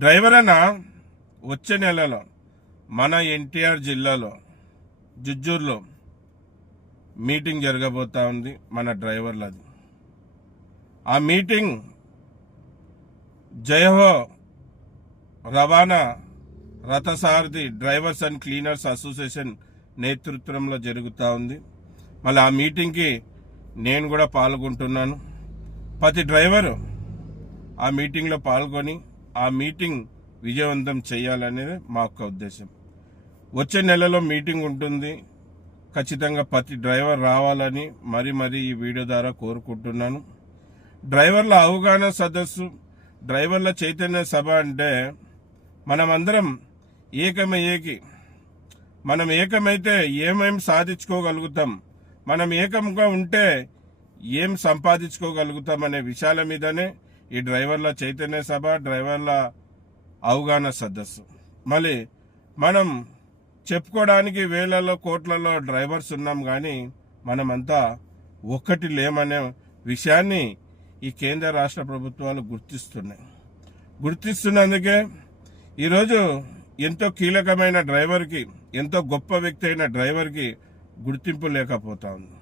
Driver అన్న వచ్చే నెలలో మన ఎన్టీఆర్ జిల్లాలో జుజ్జూరులో మీటింగ్ జరగబోతా ఉంది మన డ్రైవర్లది. ఆ మీటింగ్ జయహో రవాణా రథసారథి డ్రైవర్స్ అండ్ క్లీనర్స్ అసోసియేషన్ నేతృత్వంలో జరుగుతూ ఉంది. మళ్ళీ ఆ మీటింగ్కి నేను కూడా పాల్గొంటున్నాను. ప్రతి డ్రైవరు ఆ మీటింగ్లో పాల్గొని ఆ మీటింగ్ విజయవంతం చేయాలనేది మా యొక్క ఉద్దేశం. వచ్చే నెలలో మీటింగ్ ఉంటుంది. ఖచ్చితంగా ప్రతి డ్రైవర్ రావాలని మరీ ఈ వీడియో ద్వారా కోరుకుంటున్నాను. డ్రైవర్ల అవగాహన సదస్సు, డ్రైవర్ల చైతన్య సభ అంటే మనమందరం మనం ఏకమైతే ఏమేం సాధించుకోగలుగుతాం, మనం ఏకంగా ఉంటే ఏం సంపాదించుకోగలుగుతాం అనే విషయాల మీదనే ఈ డ్రైవర్ల చైతన్య సభ, డ్రైవర్ల అవగాహన సదస్సు. మళ్ళీ మనం చెప్పుకోవడానికి వేలలో కోట్లలో డ్రైవర్స్ ఉన్నాం, కానీ మనమంతా ఒక్కటి లేమనే విషయాన్ని ఈ కేంద్ర రాష్ట్ర ప్రభుత్వాలు గుర్తిస్తున్నందుకే ఈరోజు ఎంతో కీలకమైన డ్రైవర్కి, ఎంతో గొప్ప వ్యక్తి అయిన డ్రైవర్కి గుర్తింపు లేకపోతా ఉంది.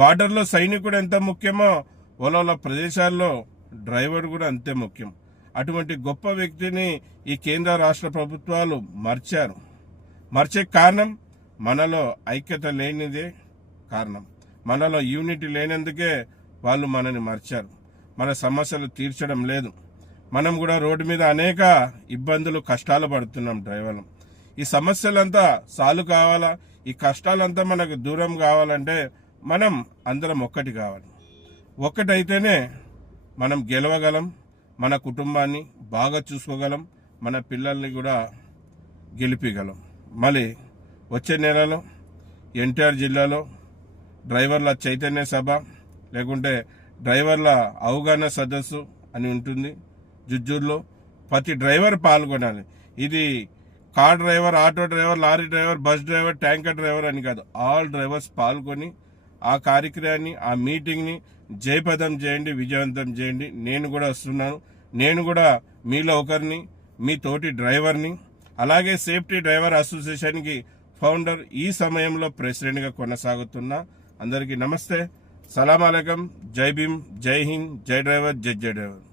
బార్డర్లో సైనికుడు ఎంత ముఖ్యమో ఓలోల ప్రదేశాల్లో డ్రైవర్ కూడా అంతే ముఖ్యం. అటువంటి గొప్ప వ్యక్తిని ఈ కేంద్ర రాష్ట్ర ప్రభుత్వాలు మర్చే కారణం మనలో ఐక్యత లేనిదే కారణం. మనలో యూనిటీ లేనందుకే వాళ్ళు మనని మర్చారు. మన సమస్యలు తీర్చడం లేదు. మనం కూడా రోడ్డు మీద అనేక ఇబ్బందులు, కష్టాలు పడుతున్నాం డ్రైవర్లు. ఈ సమస్యలంతా సాల్వ్ కావాలా, ఈ కష్టాలంతా మనకు దూరం కావాలంటే మనం అందరం ఒక్కటి కావాలి. ఒక్కటైతేనే మనం గెలవగలం, మన కుటుంబాన్ని బాగా చూసుకోగలం, మన పిల్లల్ని కూడా గెలిపిగలం. మళ్ళీ వచ్చే నెలలో ఎన్టీఆర్ జిల్లాలో డ్రైవర్ల చైతన్య సభ లేకుంటే డ్రైవర్ల అవగాహన సదస్సు అని ఉంటుంది జుజ్జూరులో. ప్రతి డ్రైవర్ పాల్గొనాలి. ఇది car driver, auto driver, lorry driver, bus driver, tanker driver అని కాదు, ఆల్ డ్రైవర్స్ పాల్గొని ఆ కార్యక్రమాన్ని, ఆ మీటింగ్ని జయప్రదం చేయండి, విజయవంతం చేయండి. నేను కూడా వస్తున్నాను. నేను కూడా మీలో ఒకరిని, మీ తోటి డ్రైవర్ని. అలాగే సేఫ్టీ డ్రైవర్ అసోసియేషన్కి ఫౌండర్, ఈ సమయంలో ప్రెసిడెంట్గా కొనసాగుతున్నా. అందరికీ నమస్తే, సలాం అలైకుం, జై భీమ్, జై హింద్, జై డ్రైవర్, జై డ్రైవర్.